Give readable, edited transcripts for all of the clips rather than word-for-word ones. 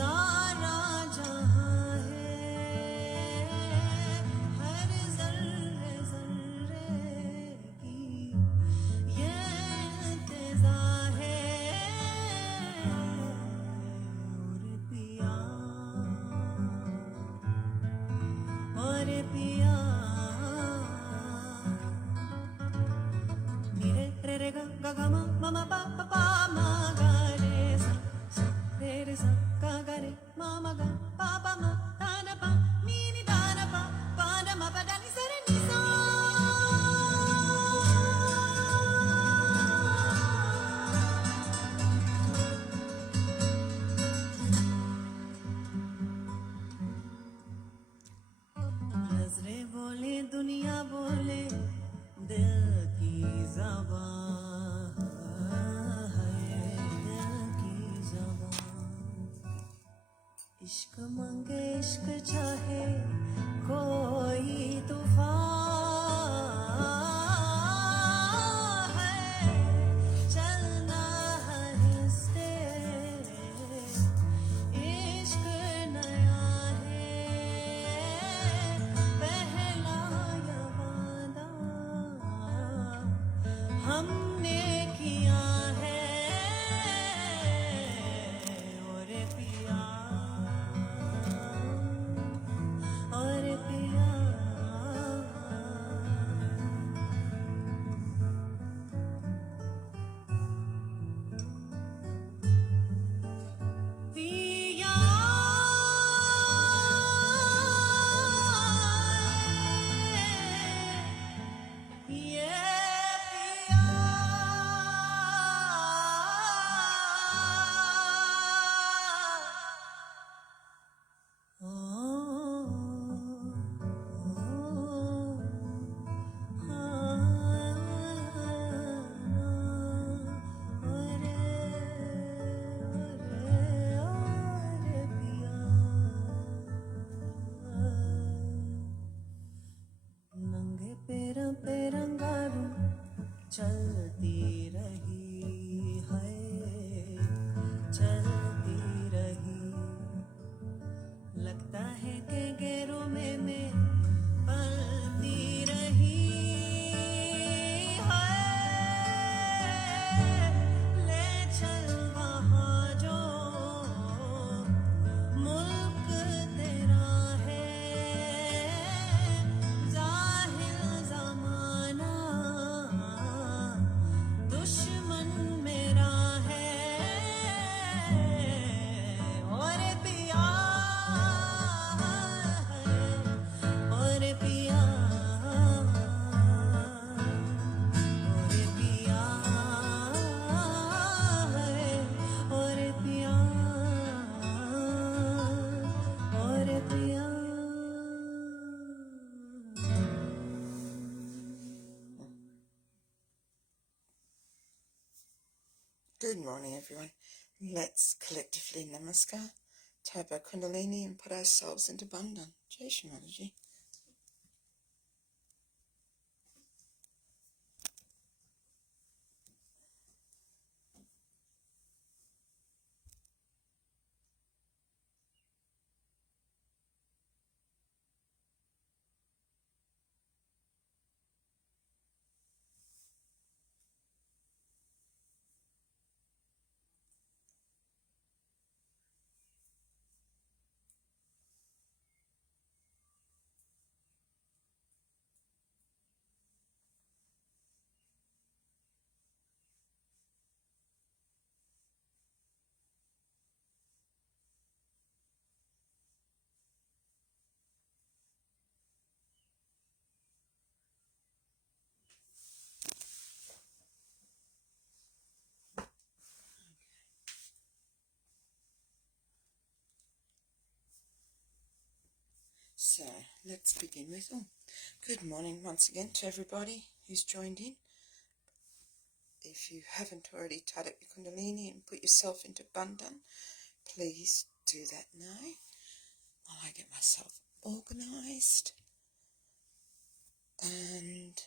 सारा जहां है, हर जर्रे जर्रे की ये इंतज़ा है। और पिया रे रे रे गा गा गा मा मा मा पा पा पा मा गा रे सा सा रे सा गा गा रे मा मा गा पा पा मा धा ना पा नी नी धा ना पा ना मा पा धा नी सा रे नी सा। नजरें बोले दुनिया बोले दिल की ज़बान है, दिल की ज़बान। इश्क मांगे इश्क चाहे कोई तूफान है, चलना हंसते इश्क नया है, पहला ये वादा हमने किया है। और पिया और पिया पिया ये पिया नंगे पैरों पे रंगारू चलती रही है, चलती रही। लगता है कि गैरों में मैं पलती रही है। ले चल वहाँ जो मुल्क तेरा है, जाहिल ज़माना दुश्मन मेरा है। और पिया और पिया और पिया और पिया और पिया। Good morning, everyone. Let's collectively namaskar, type our kundalini and put ourselves into bandhan. Jai Shri Mataji. So, let's begin with good morning once again to everybody who's joined in. If you haven't already tied up your kundalini and put yourself into bandhan, please do that now while I get myself organised. And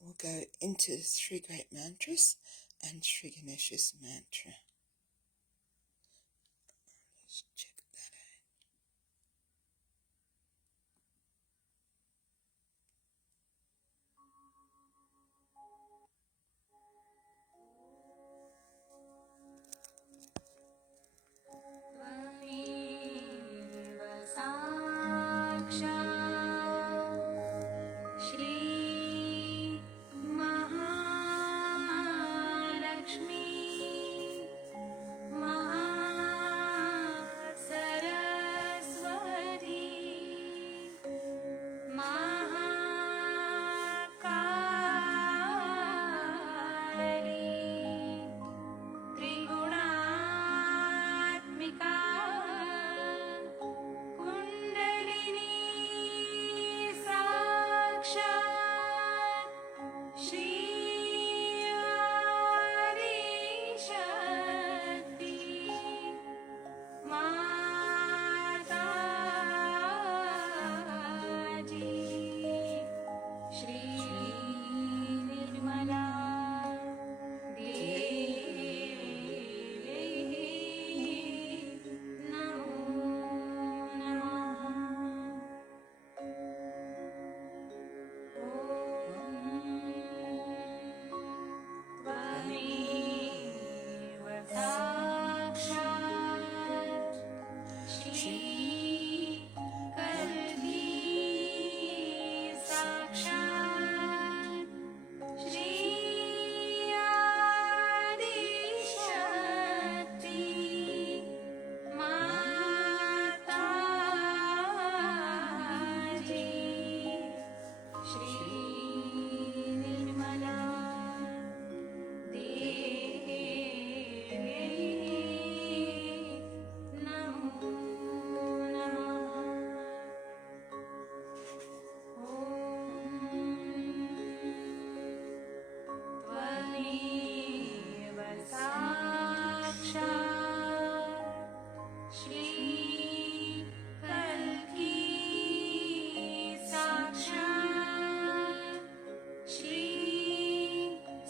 we'll go into the three great mantras and Shri Ganesha's mantra. check that out. त्वमेव साक्षात् श्री महालक्ष्मी महासरस्वती महाकाली त्रिगुणात्मिका कुण्डलिनी साक्षात् श्री आदिशक्ति माताजी श्री निर्मला देवी नमो त्वमेव साक्षात् श्री कल्की साक्षात् श्री आदिशक्ति माताजी श्री निर्मला देवी नमो त्वमेव साक्षात् श्री कल्की साक्षात् श्री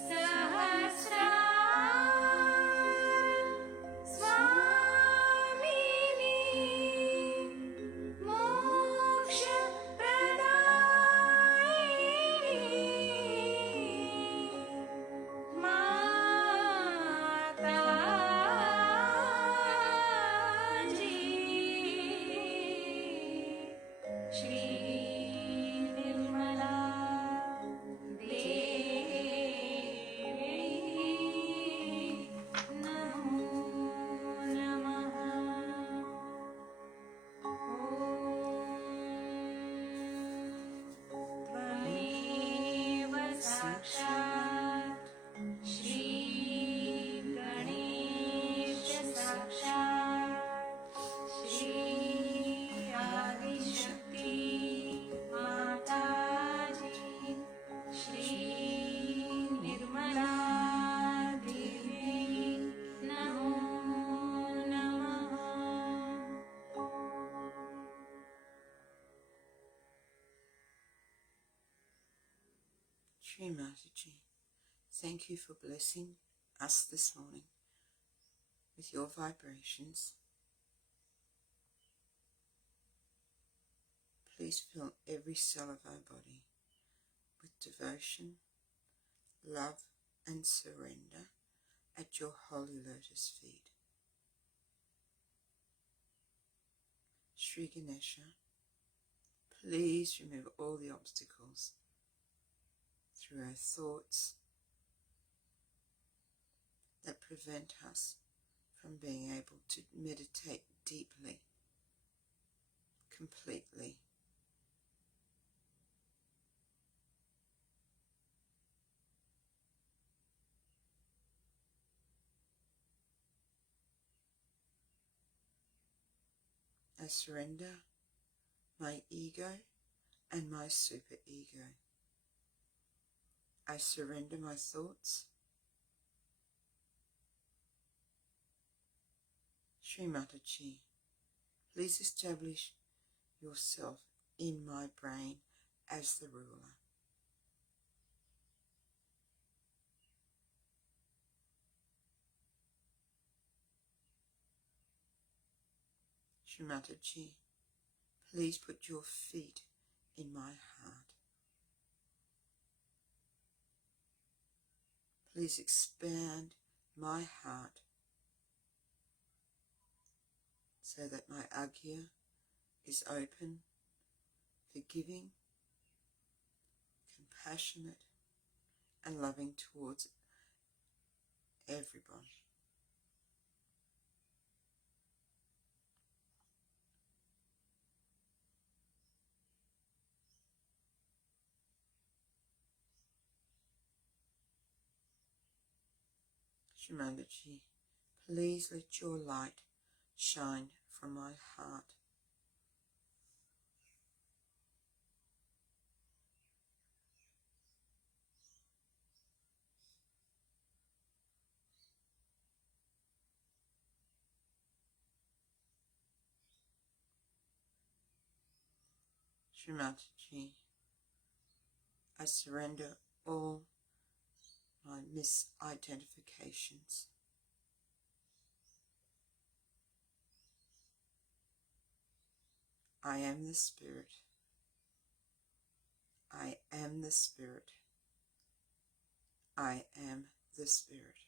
सहस्रार स्वामिनी मोक्षप्रदायिनी माताजी श्री निर्मला देवी नमो नमः त्वमेव साक्षात् श्री गणेश साक्षात् श्री आदिशक्ति माताजी श्री निर्मला देवी नमो नमः Shri Mataji, thank you for blessing us this morning with your vibrations. Please fill every cell of our body with devotion, love and surrender at your holy lotus feet. Shri Ganesha, please remove all the obstacles through our thoughts that prevent us from being able to meditate deeply, completely. I surrender my ego and my superego. I surrender my thoughts. Shri Mataji, please establish yourself in my brain as the ruler. Shri Mataji, please put your feet in my heart. Please expand my heart so that my Agya is open, forgiving, compassionate, and loving towards everybody. Shri Mataji, please let your light shine from my heart. Shri Mataji, I surrender all my misidentifications. I am the Spirit. I am the Spirit. I am the Spirit.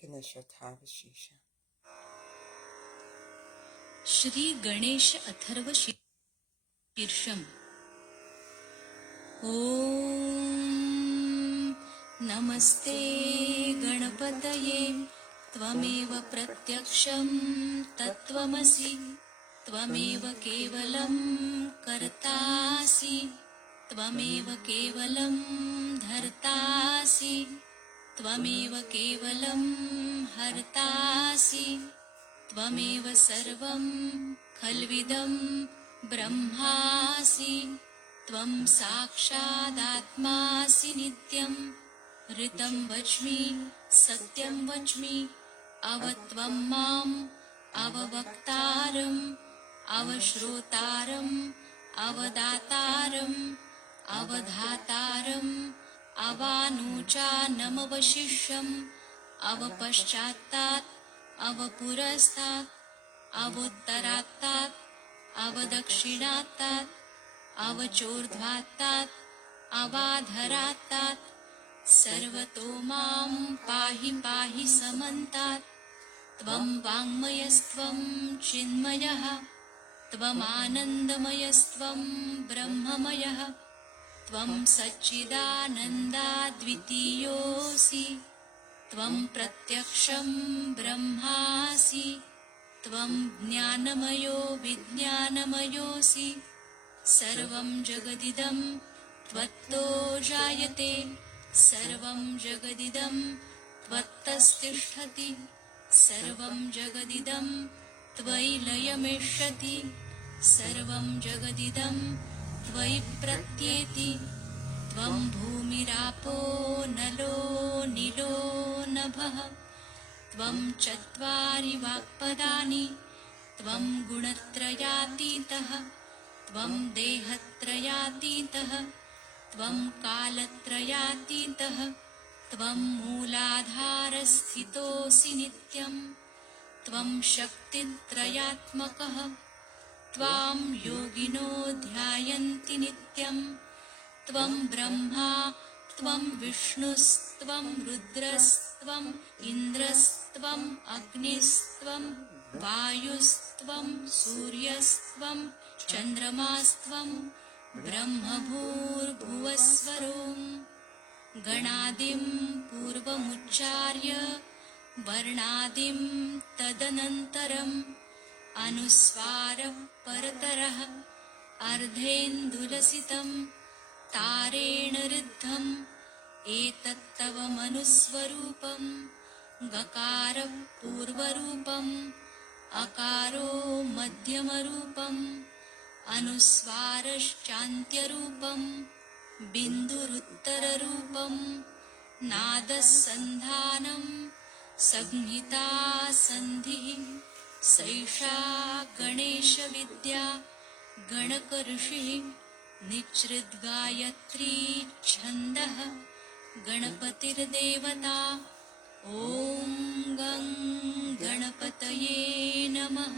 Ganesha Tavashisha. Shri Ganesh Atharva शीर्षम. ओम नमस्ते गणपतये त्वमेव प्रत्यक्षं तत्त्वमसि त्वमेव केवलं कर्तासि त्वमेव केवलं धर्तासि त्वमेव केवलं हर्तासि त्वमेव सर्वं खल्विदं ब्रह्मासि त्वं साक्षादात्मासि नित्यं ऋतं वच्मि सत्यं वच्मि अवत्वं माम् अववक्तारम् अवश्रोतारम् अवदातारम् अवधातारम् अवानुचानमवशिष्यम् अवपश्चात्तात् अवपुरस्तात् अवोत्तरात्तात् अवदक्षिणात्तात् अवचोर्ध्वात्तात् अवाधरात्तात् सर्वतो मां पाहि पाहि समन्तात् त्वं वाङ्मयस्त्वं चिन्मयः त्वमानन्दमयस्त्वं ब्रह्ममयः त्वं सच्चिदानन्दाद्वितीयोऽसि त्वं प्रत्यक्षं ब्रह्मासि त्वं ज्ञानमयो विज्ञानमयोऽसि सर्वं जगदिदं त्वत्तो जायते सर्वं जगदिदं त्वत्तस्तिष्ठति सर्वं जगदिदं त्वयि लयमेष्यति सर्वं जगदिदं त्वयि प्रत्येति त्वं भूमिरापो नलो नीलो नभः त्वं चत्वारि वाक्पदानि त्वं गुणत्रयातीतः त्वं देहत्रयातीतः त्वं कालत्रयातीतः त्वं मूलाधारस्थितोऽसि नित्यं त्वं शक्तित्रयात्मकः त्वां योगिनो ध्यायन्ति नित्यं त्वं ब्रह्मा त्वं विष्णुस्त्वं रुद्रस्त्वम् इन्द्रस्त्वम् अग्निस्त्वं वायुस्त्वं सूर्यस्त्वं चन्द्रमास्त्वं ब्रह्मभूर्भुवस्वरों गणादिं पूर्वमुच्चार्य वर्णादिं तदनन्तरम् अनुस्वारः परतरः अर्धेन्दुलसितं तारेण रुद्धम् एतत्तव मनुस्वरूपं गकारः पूर्वरूपम् अकारो मध्यमरूपम् अनुस्वारश्चान्त्यरूपम् बिन्दुरुत्तररूपम् नादसन्धानं संहिता सन्धिः सैषा गणेशविद्या गणकऋषिः निच्छ्रिद्गायत्री छन्दः गणपतिर्देवता ॐ गं गणपतये नमः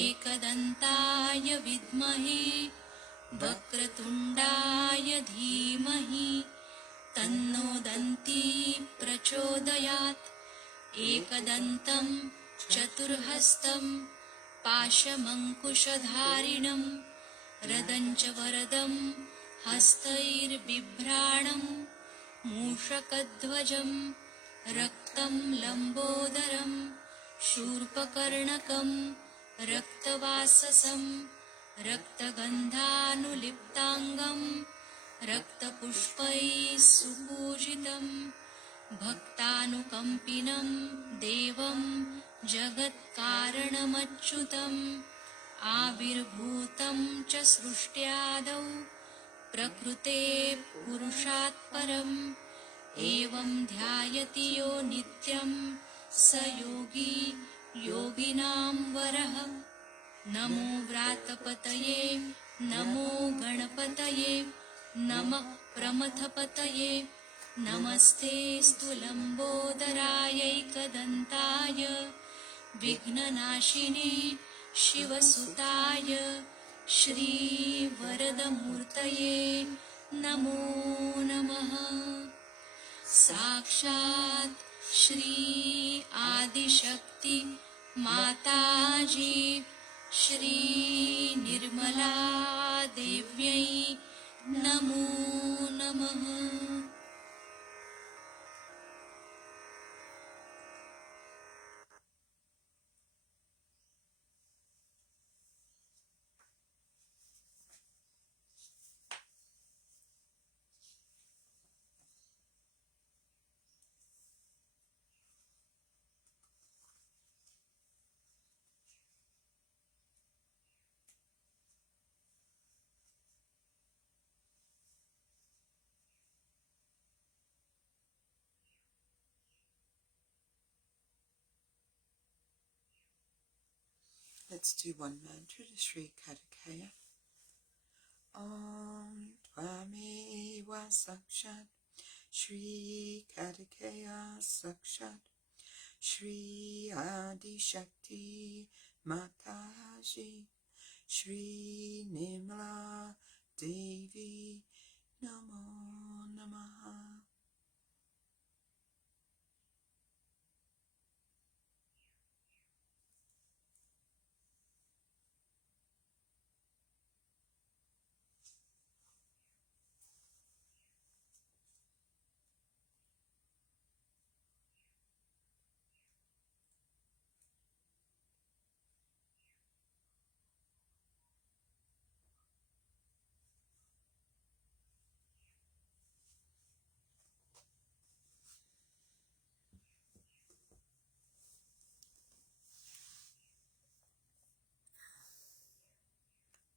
एकदन्ताय विद्महे वक्रतुण्डाय धीमहि तन्नो दन्ती प्रचोदयात् एकदन्तं चतुर्हस्तं पाशमङ्कुशधारिणं रदञ्च वरदं हस्तैर्बिभ्राणं मूषकध्वजं रक्तं लम्बोदरं शूर्पकर्णकं रक्तवाससं रक्तगन्धानुलिप्ताङ्गं रक्तपुष्पैः सुपूजितं भक्तानुकम्पिनं देवं जगत्कारणमच्युतम् आविर्भूतं च सृष्ट्यादौ प्रकृते पुरुषात् परम् एवं ध्यायति यो नित्यं स योगी योगिनां वरः नमो व्रातपतये नमो गणपतये नमः प्रमथपतये नमस्तेऽस्तु लम्बोदरायैकदन्ताय विघ्ननाशिने शिवसुताय श्रीवरदमूर्तये नमो नमः साक्षात् श्री आदिशक्ति माताजी श्री निर्मला देव्यै नमो नमः। Let's do one mantra to Shri Katakaya. Om Tvami Sakshat Shri Katakaya Sakshat Shri Adi Shakti Mataji Shri Nimla Devi Namo Namaha.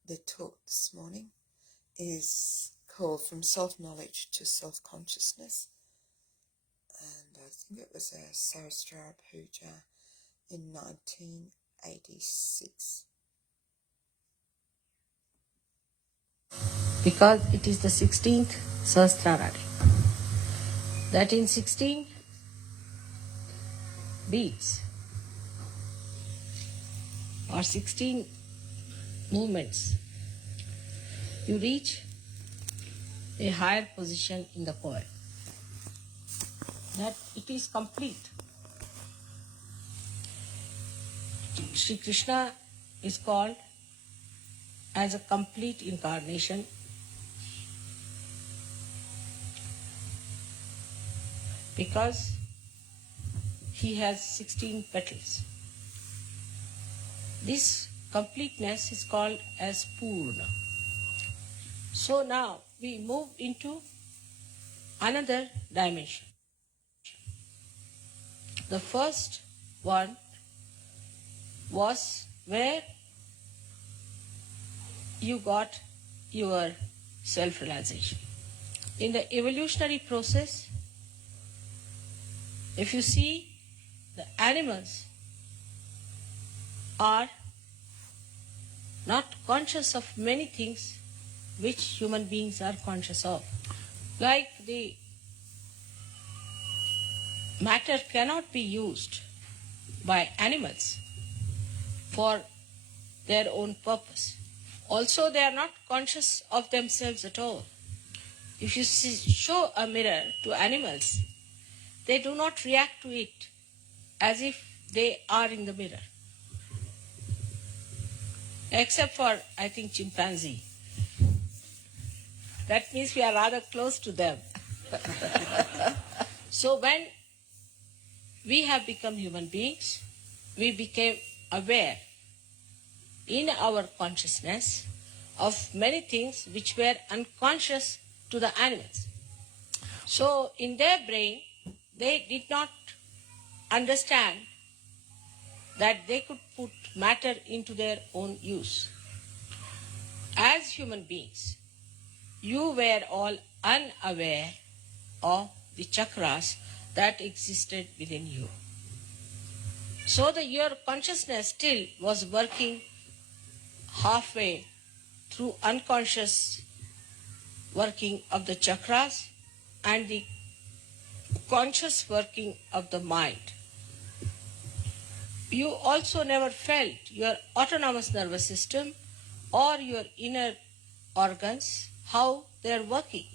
The talk this morning is called From Self-Knowledge to Self-Consciousness, and I think it was a Sarastra Puja in 1986. Because it is the 16th Sahasrara, that in 16 beats or 16 movements you reach a higher position in the poem, that it is complete. Shri Krishna is called as a complete incarnation because he has 16 petals. This completeness is called as Purna. So now we move into another dimension. The first one was where you got your self-realization. In the evolutionary process, if you see, the animals are not conscious of many things which human beings are conscious of. Like the matter cannot be used by animals for their own purpose. Also, they are not conscious of themselves at all. If you show a mirror to animals, they do not react to it as if they are in the mirror. Except for, I think, chimpanzee. That means we are rather close to them. So when we have become human beings, we became aware in our consciousness of many things which were unconscious to the animals. So in their brain, they did not understand that they could put matter into their own use. As human beings, you were all unaware of the chakras that existed within you. So your consciousness still was working halfway through unconscious working of the chakras and the conscious working of the mind. You also never felt your autonomous nervous system or your inner organs, how they are working.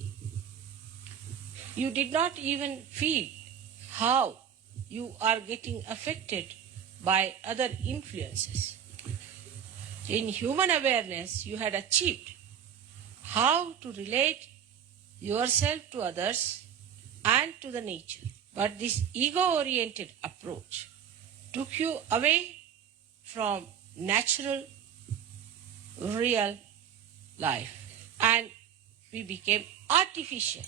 You did not even feel how you are getting affected by other influences. In human awareness, you had achieved how to relate yourself to others and to the nature. But this ego-oriented approach took you away from natural, real life, and we became artificial.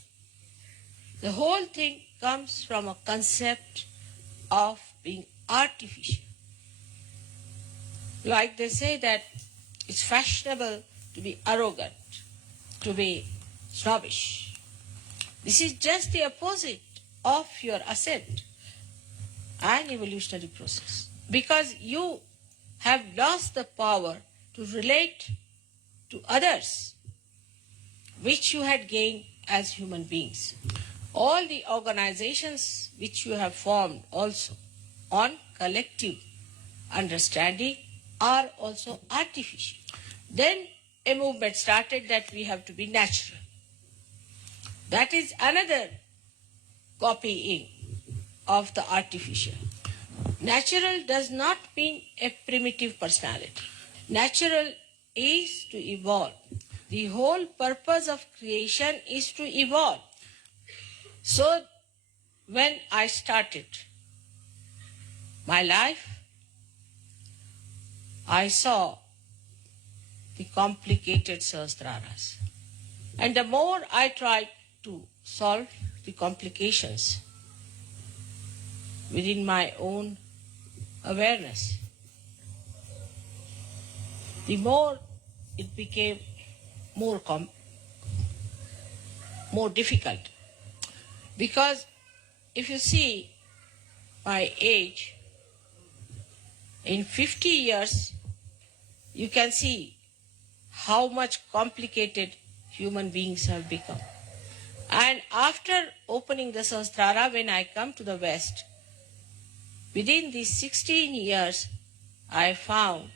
The whole thing comes from a concept of being artificial. Like they say that it's fashionable to be arrogant, to be snobbish. This is just the opposite of your ascent and evolutionary process, because you have lost the power to relate to others, which you had gained as human beings. All the organizations which you have formed also on collective understanding are also artificial. Then a movement started that we have to be natural. That is another copying of the artificial. Natural does not mean a primitive personality. Natural is to evolve. The whole purpose of creation is to evolve. So when I started my life, I saw the complicated sahasraras. And the more I tried to solve the complications within my own awareness, the more it became more difficult. Because if you see my age, in 50 years, you can see how much complicated human beings have become. And after opening the Sahasrara, when I come to the West, within these 16 years, I found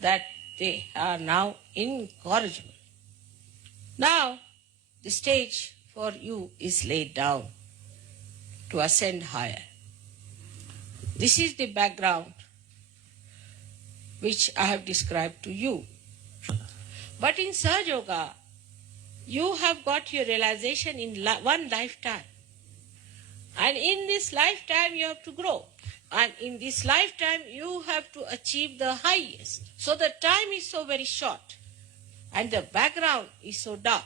that they are now incorrigible. Now, the stage for you is laid down to ascend higher. This is the background which I have described to you. But in Sahaja Yoga, you have got your realization in one lifetime. And in this lifetime, you have to grow. And in this lifetime, you have to achieve the highest. So the time is so very short and the background is so dark.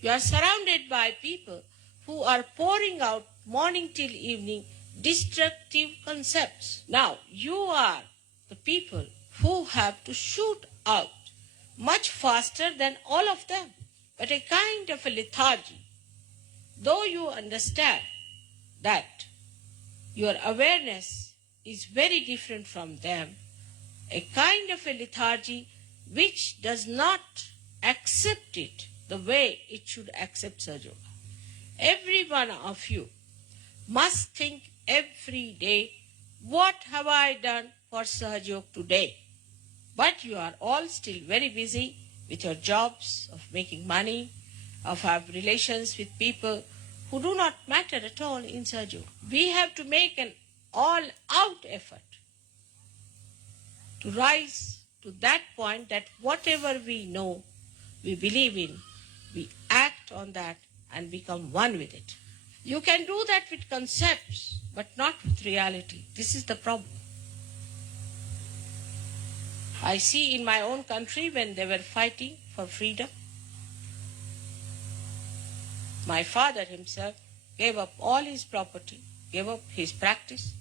You are surrounded by people who are pouring out morning till evening destructive concepts. Now, you are the people who have to shoot out much faster than all of them. But a kind of a lethargy, though you understand that your awareness is very different from them, a kind of a lethargy which does not accept it the way it should accept Sahaja. Every one of you must think every day, what have I done for Sahaja today? But you are all still very busy with your jobs, of making money, of have relations with people who do not matter at all in Sahaja. We have to make an all-out effort to rise to that point that whatever we know, we believe in, we act on that and become one with it. You can do that with concepts, but not with reality. This is the problem. I see in my own country when they were fighting for freedom, my father himself gave up all his property, gave up his practice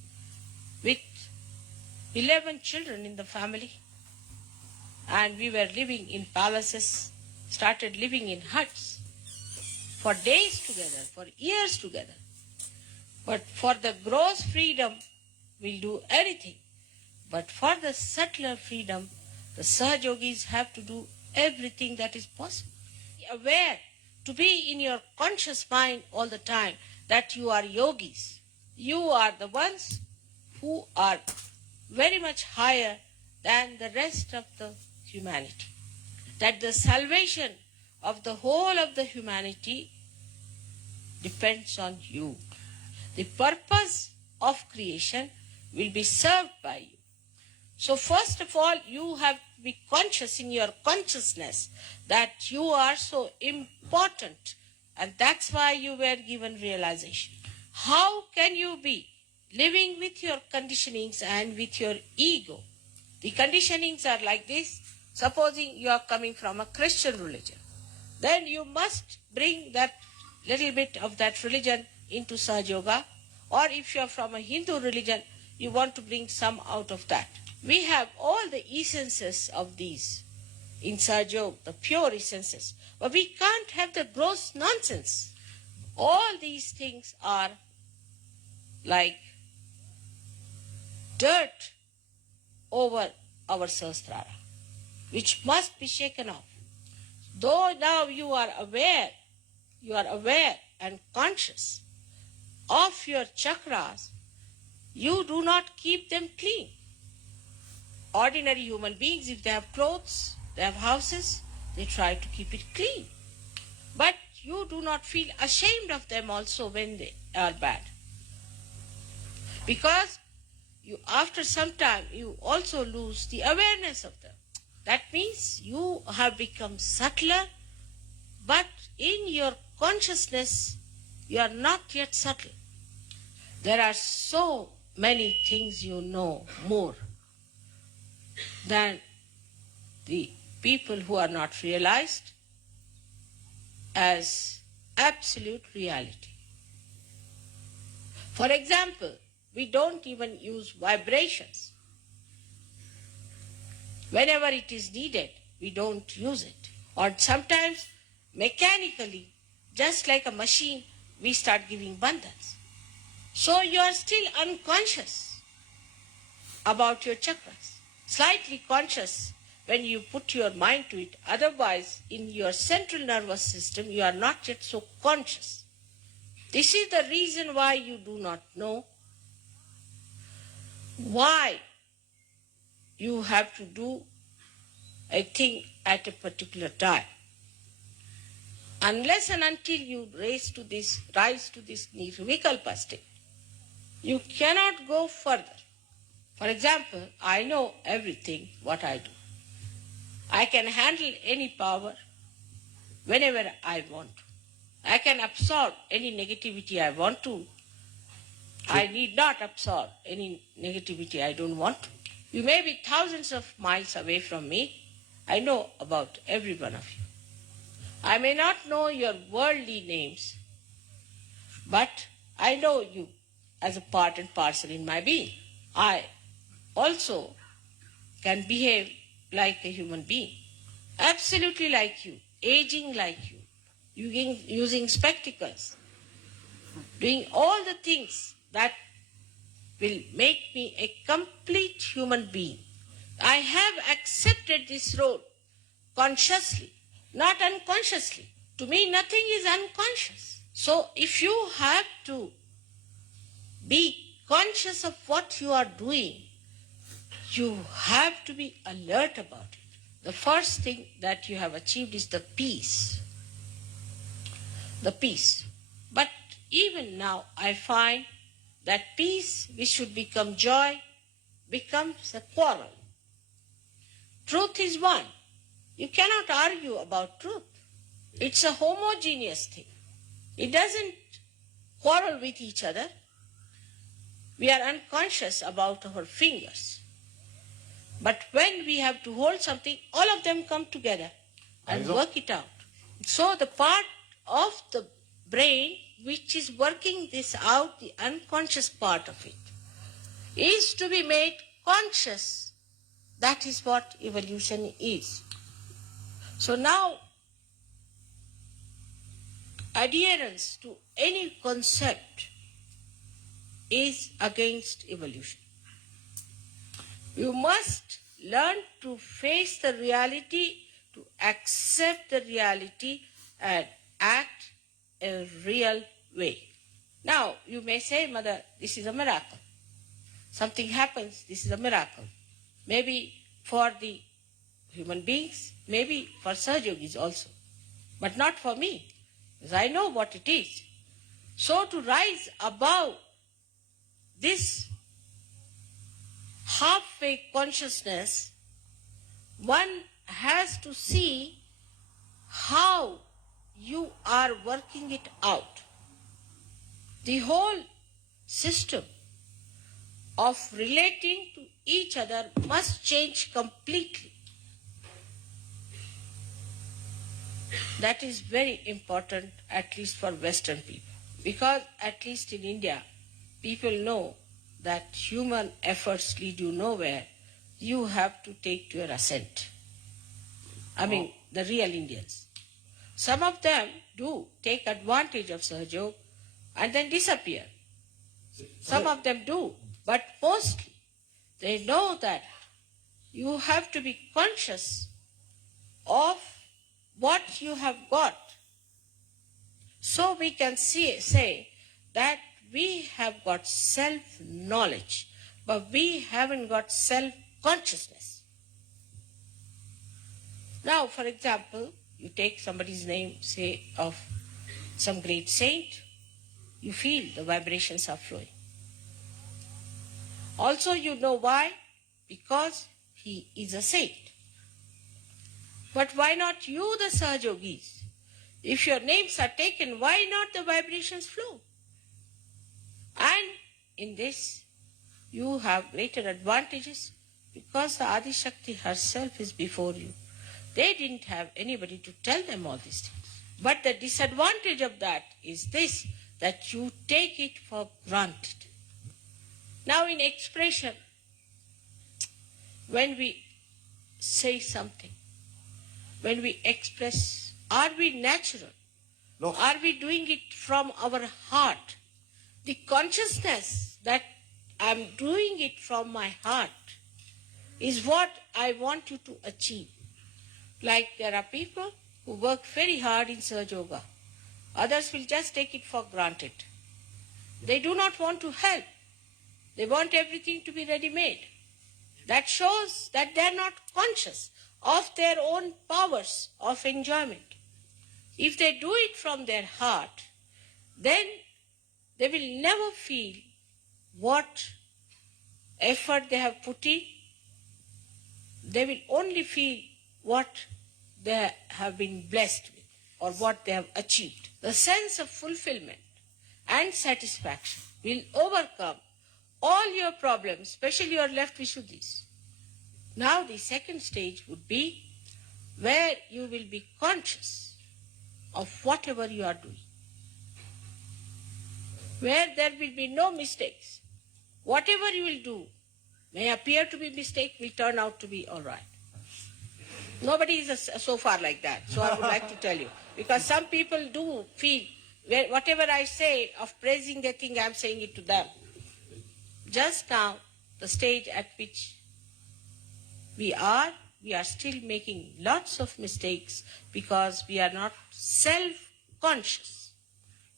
with 11 children in the family, and we were living in palaces, started living in huts for days together, for years together. But for the gross freedom, we'll do anything. But for the subtler freedom, the Sahajogis have to do everything that is possible. Be aware, to be in your conscious mind all the time that you are yogis. You are the ones who are very much higher than the rest of the humanity. That the salvation of the whole of the humanity depends on you. The purpose of creation will be served by you. So first of all, you have to be conscious in your consciousness that you are so important, and that's why you were given realization. How can you be living with your conditionings and with your ego? The conditionings are like this. Supposing you are coming from a Christian religion, then you must bring that little bit of that religion into Sahaja Yoga, or if you are from a Hindu religion, you want to bring some out of that. We have all the essences of these in Sahaja Yoga, the pure essences, but we can't have the gross nonsense. All these things are like dirt over our sahasrara, which must be shaken off. Though now you are aware and conscious of your chakras, you do not keep them clean. Ordinary human beings, if they have clothes, they have houses, they try to keep it clean. But you do not feel ashamed of them also when they are bad. Because after some time, you also lose the awareness of them. That means you have become subtler, but in your consciousness, you are not yet subtle. There are so many things you know more than the people who are not realized as absolute reality. For example, we don't even use vibrations. Whenever it is needed, we don't use it. Or sometimes mechanically, just like a machine, we start giving bandhans. So you are still unconscious about your chakras. Slightly conscious when you put your mind to it. Otherwise, in your central nervous system, you are not yet so conscious. This is the reason why you do not know why you have to do a thing at a particular time. Unless and until you rise to this nirvikalpa state, you cannot go further. For example, I know everything what I do. I can handle any power whenever I want to. I can absorb any negativity I want to I need not absorb any negativity. I don't want to. You may be thousands of miles away from me. I know about every one of you. I may not know your worldly names, but I know you as a part and parcel in my being. I also can behave like a human being, absolutely like you, aging like you, using spectacles, doing all the things that will make me a complete human being. I have accepted this role consciously, not unconsciously. To me, nothing is unconscious. So if you have to be conscious of what you are doing, you have to be alert about it. The first thing that you have achieved is the peace. The peace. But even now, I find that peace, which should become joy, becomes a quarrel. Truth is one. You cannot argue about truth. It's a homogeneous thing. It doesn't quarrel with each other. We are unconscious about our fingers. But when we have to hold something, all of them come together and work it out. So the part of the brain which is working this out, the unconscious part of it, is to be made conscious. That is what evolution is. So now, adherence to any concept is against evolution. You must learn to face the reality, to accept the reality and act a real way. Now, you may say, Mother, this is a miracle. Something happens, this is a miracle. Maybe for the human beings, maybe for Sahajogis also, but not for me, because I know what it is. So to rise above this halfway consciousness, one has to see how you are working it out. The whole system of relating to each other must change completely. That is very important, at least for Western people, because at least in India, people know that human efforts lead you nowhere. You have to take to your ascent. I mean, the real Indians. Some of them do take advantage of Sahajog and then disappear. Some of them do, but mostly they know that you have to be conscious of what you have got. So we can say that we have got self-knowledge, but we haven't got self-consciousness. Now, for example, you take somebody's name, say, of some great saint, you feel the vibrations are flowing. Also, you know why? Because he is a saint. But why not you, the Sahajogis? If your names are taken, why not the vibrations flow? And in this, you have greater advantages because the Adi Shakti herself is before you. They didn't have anybody to tell them all these things. But the disadvantage of that is this, that you take it for granted. Now in expression, when we say something, when we express, are we natural? No. Are we doing it from our heart? The consciousness that I'm doing it from my heart is what I want you to achieve. Like there are people who work very hard in Sahaja Yoga. Others will just take it for granted. They do not want to help. They want everything to be ready-made. That shows that they are not conscious of their own powers of enjoyment. If they do it from their heart, then they will never feel what effort they have put in. They will only feel what they have been blessed with or what they have achieved. The sense of fulfillment and satisfaction will overcome all your problems, especially your left Vishuddhis. Now the second stage would be where you will be conscious of whatever you are doing, where there will be no mistakes. Whatever you will do may appear to be mistake, will turn out to be all right. Nobody is so far like that, so I would like to tell you. Because some people do feel, whatever I say of praising, they think I'm saying it to them. Just now, the stage at which we are still making lots of mistakes because we are not self-conscious.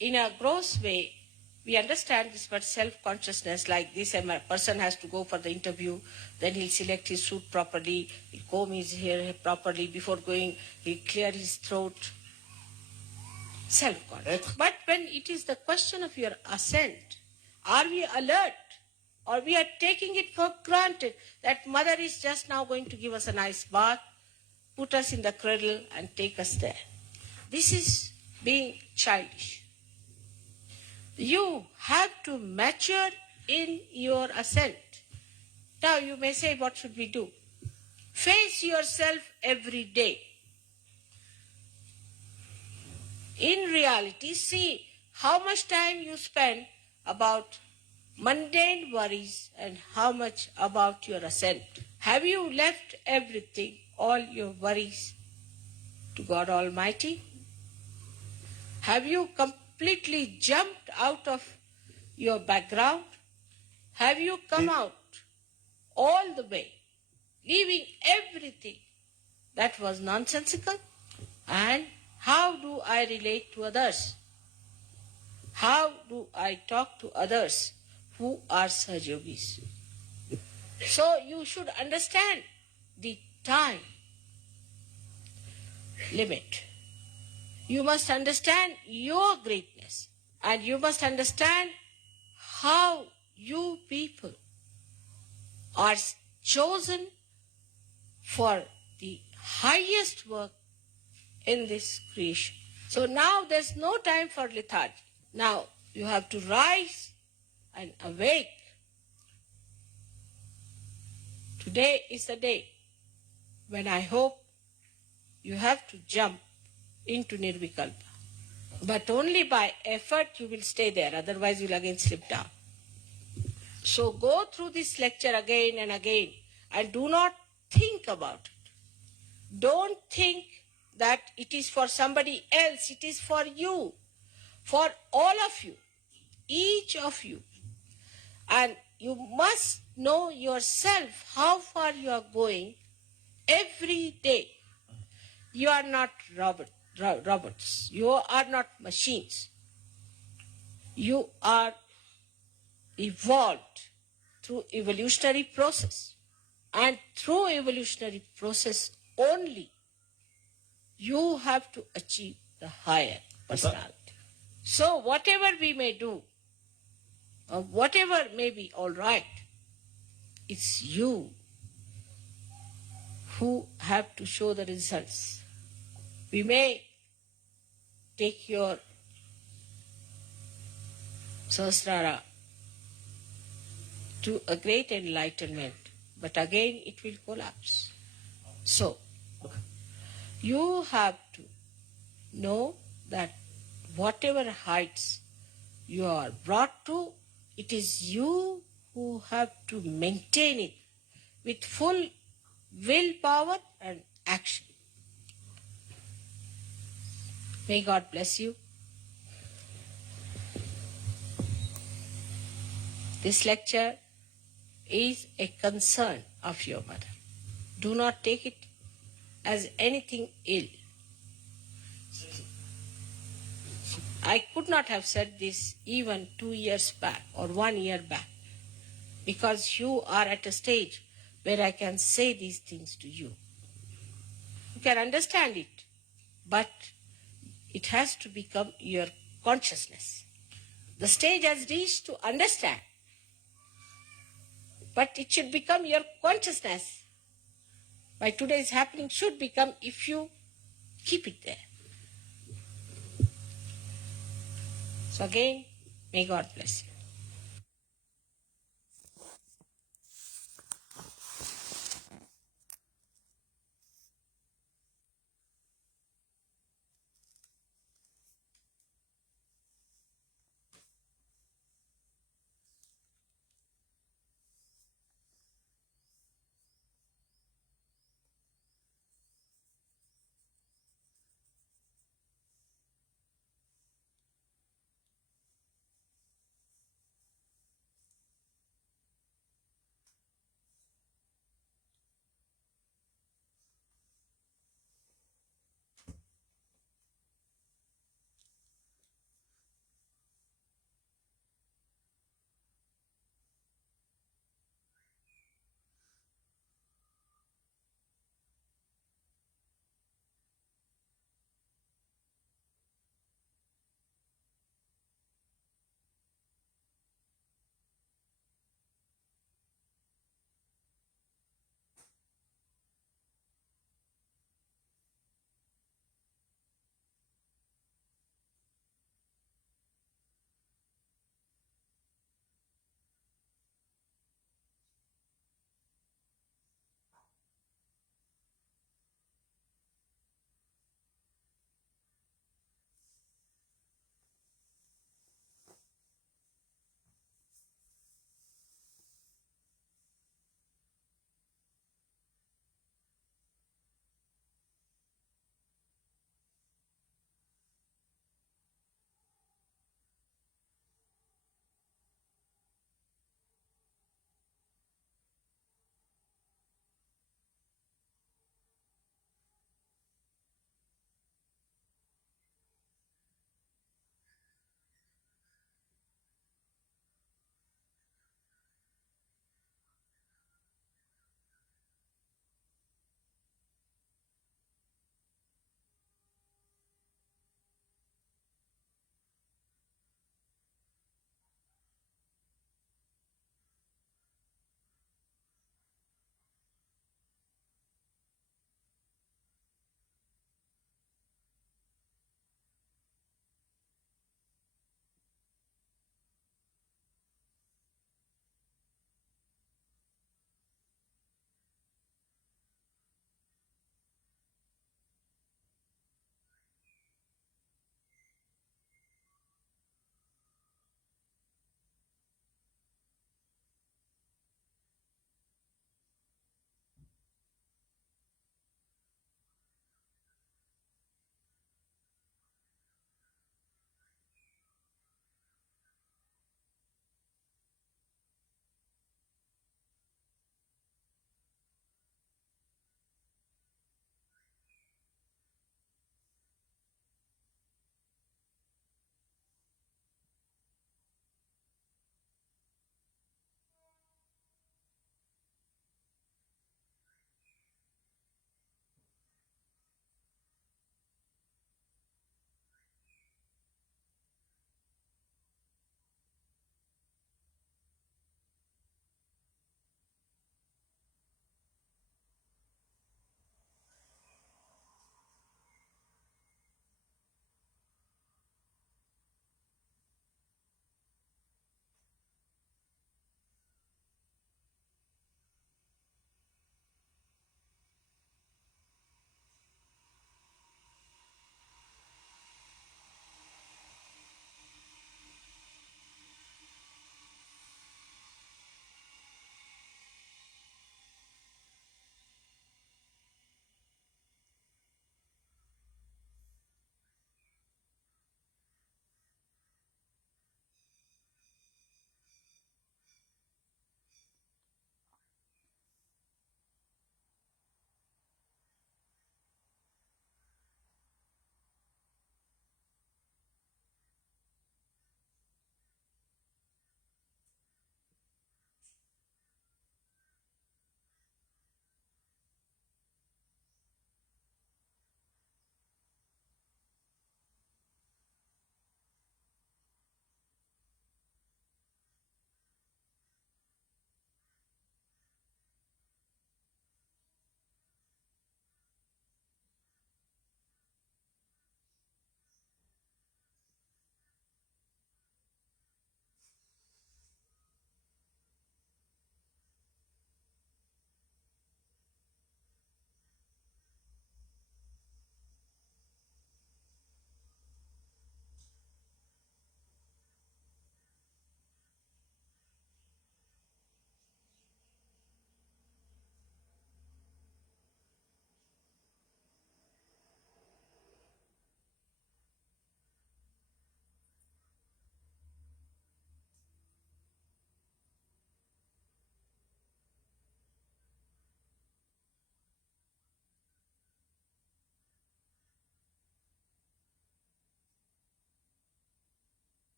In a gross way, we understand this, but self-consciousness like this, a person has to go for the interview, then he'll select his suit properly, he'll comb his hair properly, before going he'll clear his throat. Self-conscious. But when it is the question of your ascent, are we alert? Or we are taking it for granted that mother is just now going to give us a nice bath, put us in the cradle and take us there. This is being childish. You have to mature in your ascent. Now you may say, what should we do? Face yourself every day. In reality, see how much time you spend about mundane worries and how much about your ascent. Have you left everything, all your worries, to God Almighty? Have you completely jumped out of your background? Have you come out all the way, leaving everything that was nonsensical? And how do I relate to others? How do I talk to others who are Sahaja Yogis? So you should understand the time limit. You must understand your greatness, and you must understand how you people are chosen for the highest work in this creation. So now there's no time for lethargy. Now you have to rise and awake. Today is the day when I hope you have to jump into Nirvikalpa. But only by effort you will stay there, otherwise you will again slip down. So go through this lecture again and again and do not think about it. Don't think that it is for somebody else, it is for you, for all of you, each of you. And you must know yourself how far you are going every day. You are not robots. You are not machines. You are evolved through evolutionary process. And through evolutionary process only, you have to achieve the higher personality. So whatever we may do, or whatever may be all right, it's you who have to show the results. We may take your Sahasrara to a great enlightenment, but again it will collapse. So, you have to know that whatever heights you are brought to, it is you who have to maintain it with full willpower and action. May God bless you. This lecture is a concern of your mother. Do not take it as anything ill. I could not have said this even 2 years back or 1 year back, because you are at a stage where I can say these things to you. You can understand it, but it has to become your consciousness. The stage has reached to understand, but it should become your consciousness. By today's happening should become, if you keep it there. So again, may God bless you.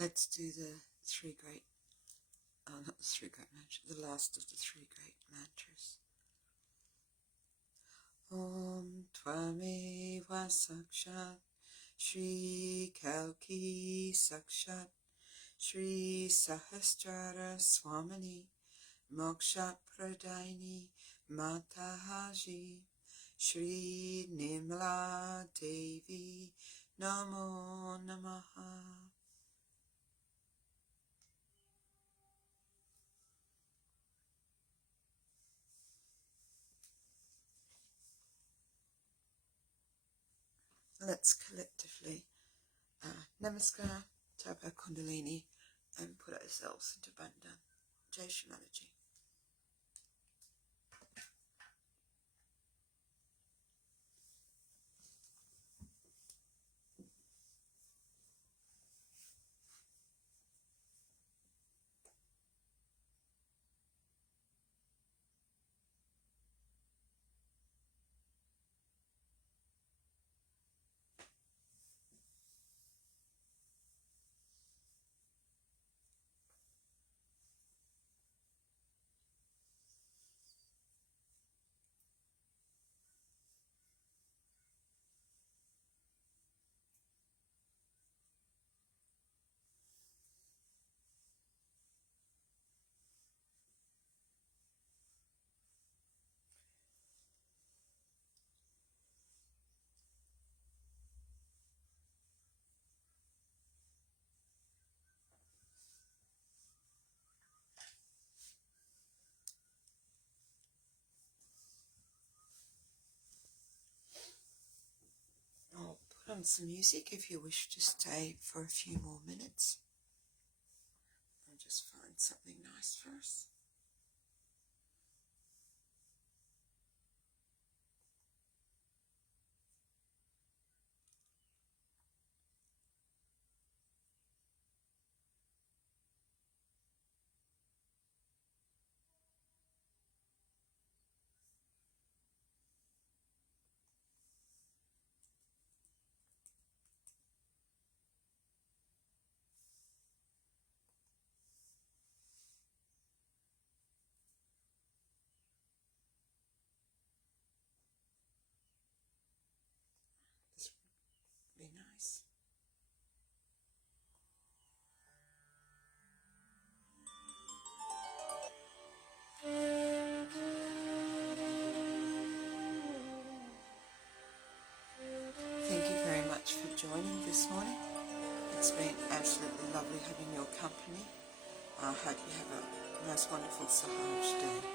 Let's do the three great, not the three great mantras, the last of the three great mantras. Om Tvameva Sakshat Shri Kalki Sakshat Shri Sahasrara Swamini Moksha Pradaini Mataji Shri Nimla Devi Namo Namaha. Let's collectively Namaskar, tap our Kundalini and put ourselves into Bandhan. Jai Shri Mataji. I'll put on some music if you wish to stay for a few more minutes. I'll just find something nice for us. This would be nice. Thank you very much for joining this morning. It's been absolutely lovely having your company. I hope you have a most wonderful Sahaja day.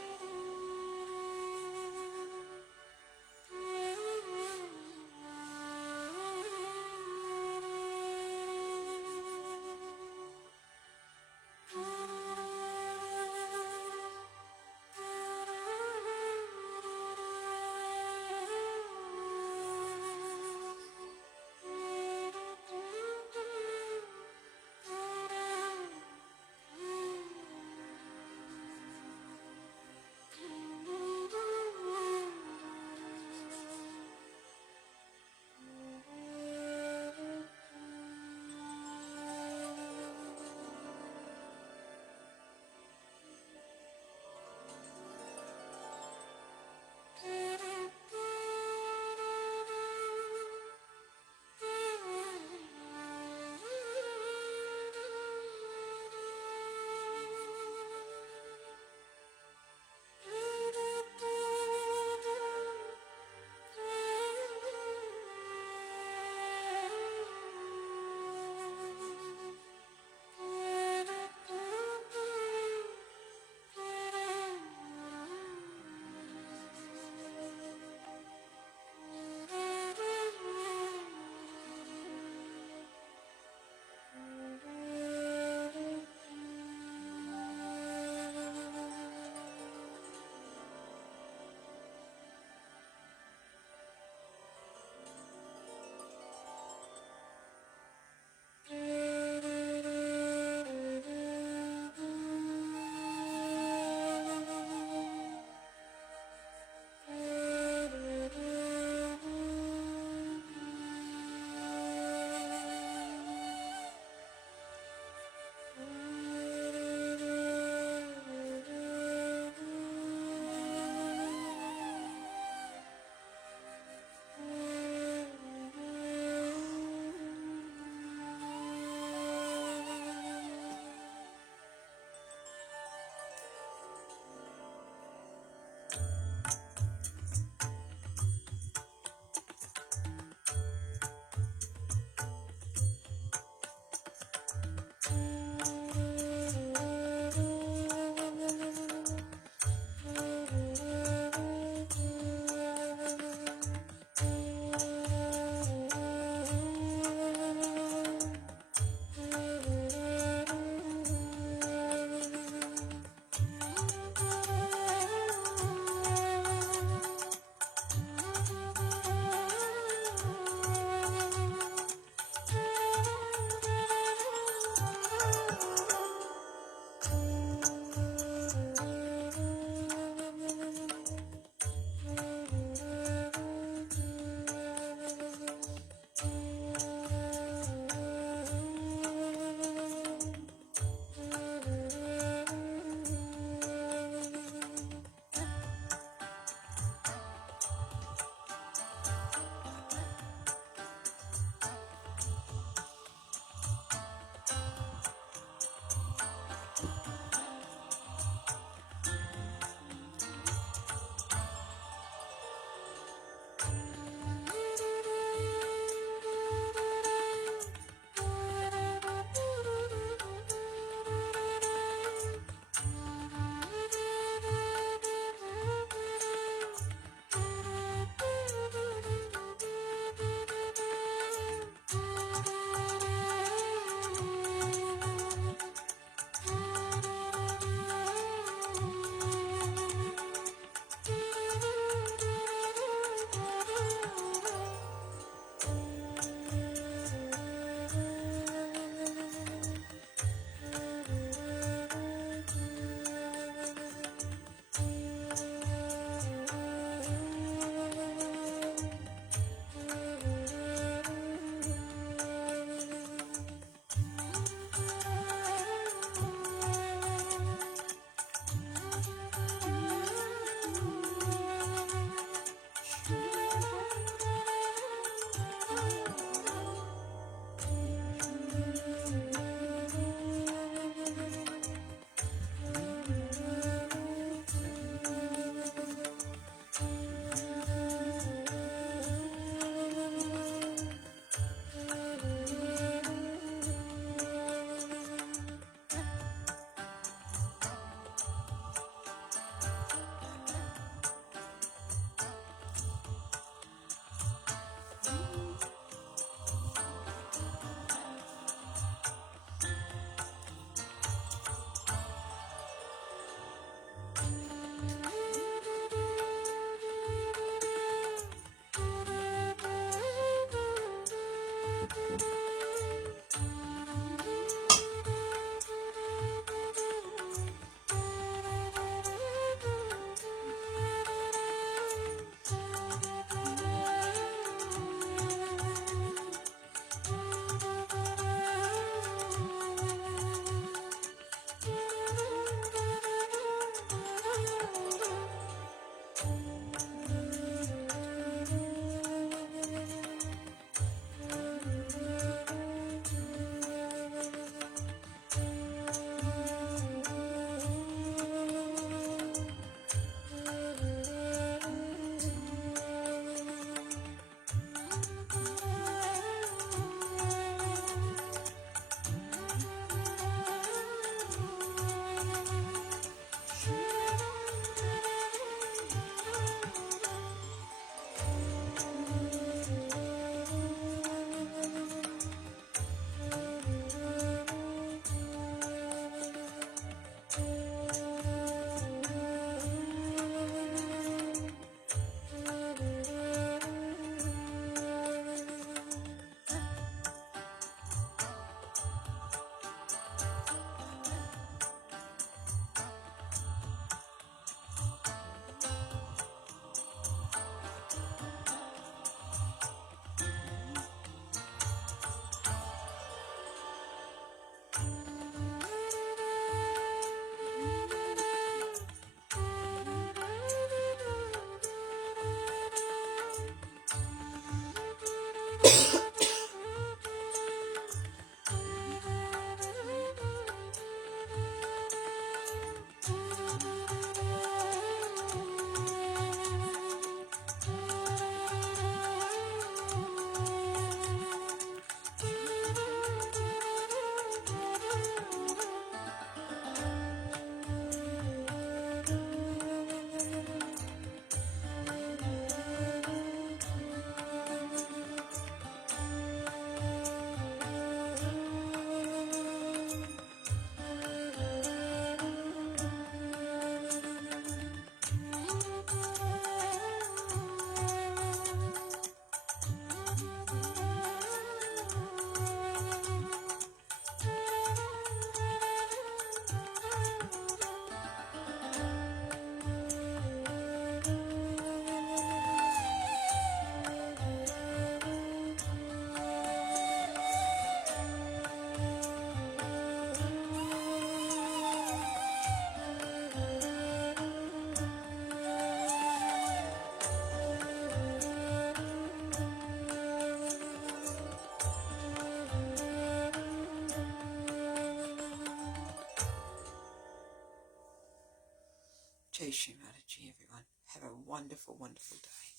Shri Mataji, everyone. Have a wonderful, wonderful day.